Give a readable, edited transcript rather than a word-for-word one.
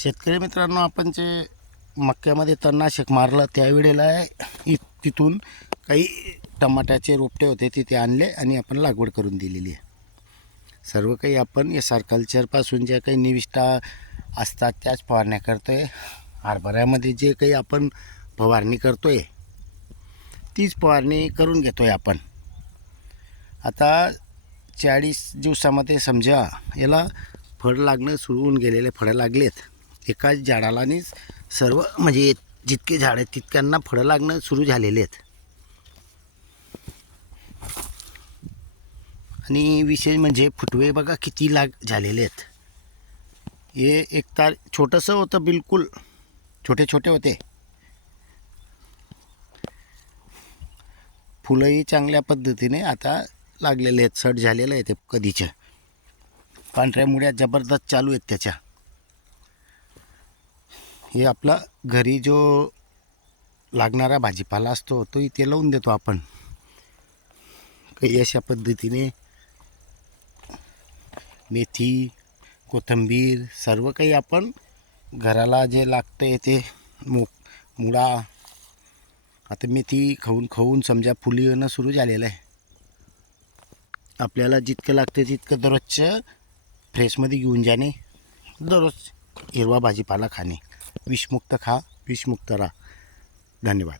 शेतकरी मित्रांनो, आपण जे मक्यामध्ये तणनाशक मारलं त्यावेळेला तिथून काही टमाट्याचे रोपटे होते तिथे आणले आणि आपण लागवड करून दिलेली आहे. सर्व काही आपण SR कल्चरपासून ज्या काही निविष्ठा असतात त्याच फवारण्या करतो आहे. हरभऱ्यामध्ये जे काही आपण फवारणी करतो आहे तीच फवारणी करून घेतो आहे आपण. आता 40 दिवसामध्ये समजा याला फळ लागणं सुरू होऊन गेलेले फळं लागलेत. एकाच झाडालाच सर्व म्हणजे जितके झाड आहेत तितक्यांना फळं लागणं सुरू झालेले आहेत. आणि विशेष म्हणजे फुटवे बघा किती झालेले आहेत. हे एकतर छोटंसं होतं, बिलकुल छोटे छोटे होते. फुलंही चांगल्या पद्धतीने आता लागलेले आहेत, सड झालेलं आहे ते कधीच्या. पांढऱ्या मुळ्या जबरदस्त चालू आहेत त्याच्या. हे आपला घरी जो लागणारा भाजीपाला असतो तो इथे लावून देतो आपण. काही अशा पद्धतीने मेथी, कोथिंबीर सर्व काही आपण घराला जे लागतं आहे ते मुळा. आता मेथी खाऊन खाऊन समजा फुली येणं सुरू झालेलं आहे. आपल्याला जितकं लागतं तितकं दररोजचं फ्रेशमध्ये घेऊन जाणे, दररोज हिरवा भाजीपाला खाणे. विषमुक्त खा, विषमुक्त राहा. धन्यवाद.